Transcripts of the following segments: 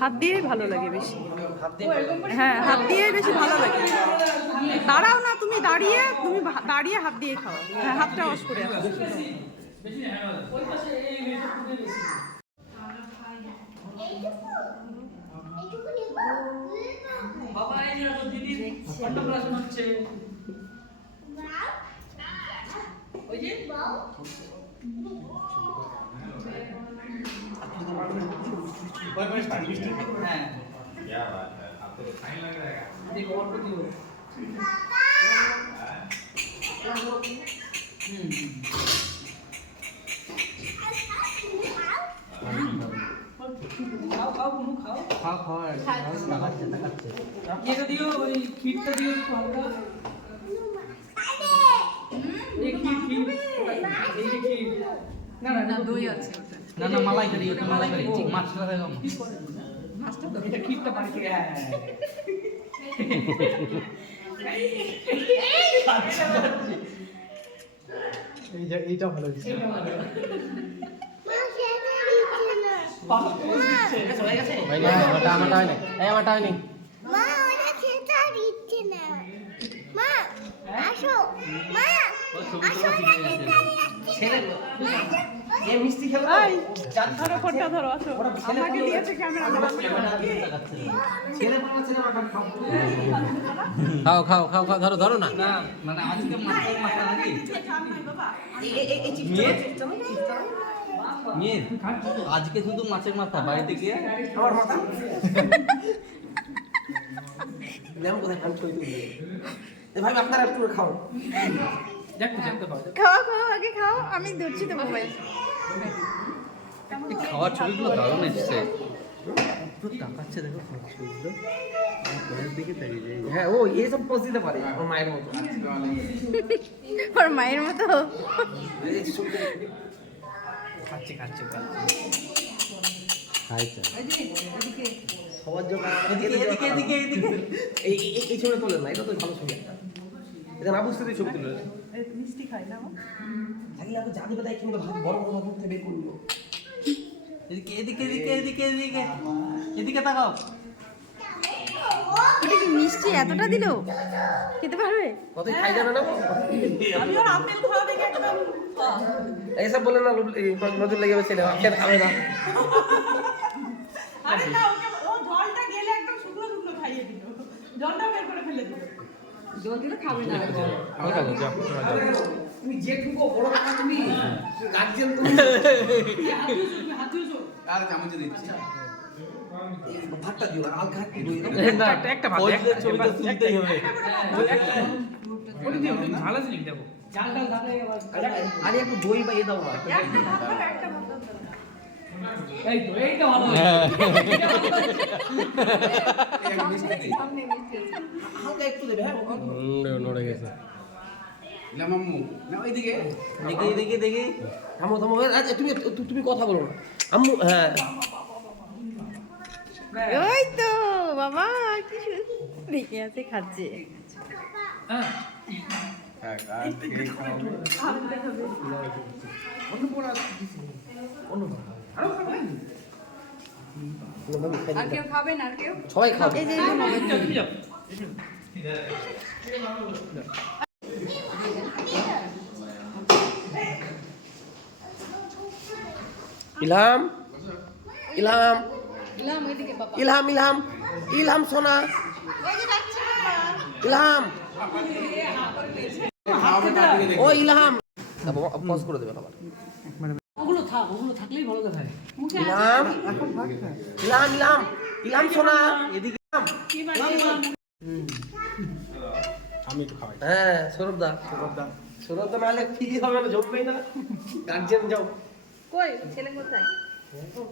হাত দিয়েই ভালো লাগে বেশি। হ্যাঁ হাত দিয়েই বেশি ভালো লাগে। দাঁড়াও না তুমি দাঁড়িয়ে তুমি দাঁড়িয়ে হাত দিয়ে খাও। হ্যাঁ হাতটা ওয়াশ করে আসো। বাবা এই যে দিদি অন্নপ্রাশন হচ্ছে। ওই যে? ইয়েটা দিও ওই ক্ষীরটা দিও হালকা। এই ক্ষীর ক্ষীর। এই না না না দই আছে। ওটা না না মালাই করি ওটা মালাই করি মাছটা দেখো এটা ক্ষীরটা বাড়ি থেকে হ্যাঁ এইটা এইটা ভালো। হয়েছে ওটা আমারটা হয়নি। এই আমারটা হয়নি। মা ওরা খেতে আর ইচ্ছে না। মা আসো। মিষ্টি খেলো ফোনটা ধরো আসো। আমাকে দিয়েছে ক্যামেরা ছেলে ছেলে খাও খাও খাও খাও ধরো ধরো না। না মানে আজকে মাছের মাথা নাকি? এই এই এই চিপটা চিপটা চিপটা মেয়ে আজকে শুধু মাছের মাথা বাড়িতে গিয়ে? আমার মাথা? কোথায় ছই ভাই আপনারা একটু করে খাও। দেখতে দেখতে পাও খাও খাও আগে খাও আমি ধরছি তো মোবাইল এই খাওয়ার ছবিগুলো দারুণ এসছে। পুরো তাকাচ্ছে দেখো খাওয়ার ছবিগুলো। হ্যাঁ ও এই সব পোজ দিতে পারে ওর মায়ের মতো। ওর মায়ের মতো। খাচ্ছে খাচ্ছে খাচ্ছে। সবার জন্য এই ছবিটা তোলেন না এটা তো ভালো ছবি একটা। এটা না বুঝতে দিয়ে ছবি তুলে মিষ্টি খাই না থাকলে আমি জানি বেলায় কিন্তু ভাত বড় বড় ভাত থেকে বের করব এদিকে এদিকে এদিকে এদিকে এদিকে এদিকে তাকাও। এটা কি মিষ্টি এতটা দিলো? খেতে পারবে? কতই খাই যাবে না? আমি ওর আপেল খাওয়া দেখে একদম এইসব বলে না নজর লেগে গেছে খেতে খাবে না। আরে না ও জলটা গেলে একদম শুকনো শুকনো খাইয়ে দিল। জলটা বের করে ফেলে দিল। জল দিলে খাবে না তুমি যেটুকু বড় কথা তুমি গার্জিয়ান তুমি। আর চামচ দিচ্ছি। ভাতটা দিও আর হালকা একটু দই না একটা ভাত একটা তুলতেই হবে। থাকলে আবার আরে একটু দই বা এ দাও। একটু তুমি তু- তুমি কথা বলো না। আম্মু হ্যাঁ। ওই তো বাবা কি দেখে আছে খাচ্ছে। হ্যাঁ। আর আর কেউ? সবাই খাবে। ইলাম ওইদিকে বাবা। ইলহাম ইলহাম। ইলহাম সোনা। ইলহাম। ও ইলহাম। পজ করে দেবেন আবার। ওগুলো থাক ওগুলো থাকলেই ভালো দেখায় ইলহাম ইলহাম ইলহাম ইলহাম সোনা এদিকে আমি একটু খাওয়াই। হ্যাঁ সৌরভ দা। সৌরভ দা। সৌরভ দা নাহলে ফিরি হবে না জমবেই না। গার্জেন যাও। কই? ছেলে কোথায়? ও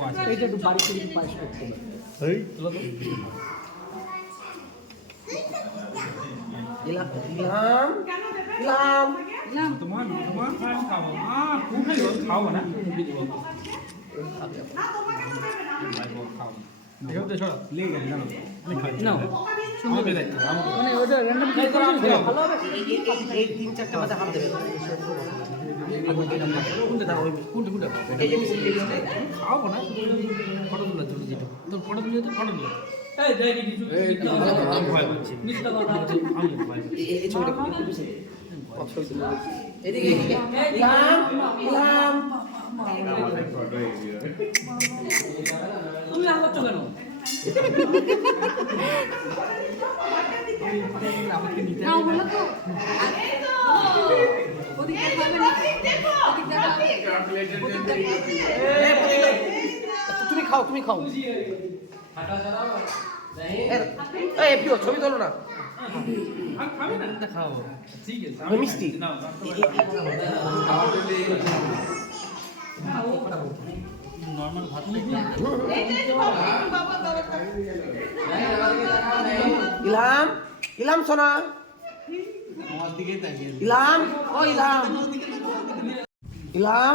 আচ্ছা। এইটা একটু বাড়ি পায়েস করতে হবে তোমার তোমার খাও খাও না? ভাই বল খাও। আমাকে দায়িত্ব মানে ওটা র্যান্ডম ক্লিক করে ভালো হবে। এই- তিন চারটে মাথায় হাত দেবে। খাওয়াবো না ফটো তোলার জন্য যেটা তো ফটো তুলে তো ফটো তুলে আমি ভয় এই- ছবিটা এদিকে এদিকে। আর করছ কেন? তুমি খাও তুমি খাও। এই প্রিয় ছবি তোলো না। খাওয়াবো ঠিক আছে আমি মিষ্টি। নর্মাল ভাত ইলাম ইলাম সোনা। ইলাম ও ইলাম। ইলাম।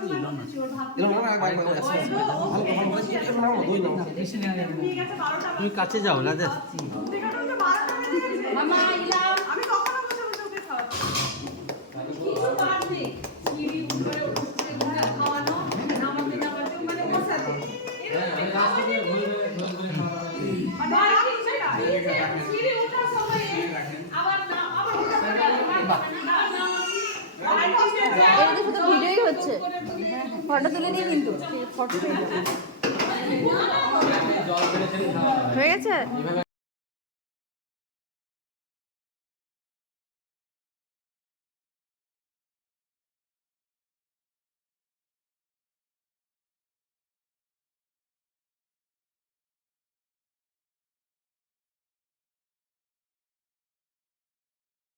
যে সিঁড়ি ওঠার সময় আবার না আবার হচ্ছে? ফটো তুলে দিয়ে কিন্তু ফটো হয়ে গেছে?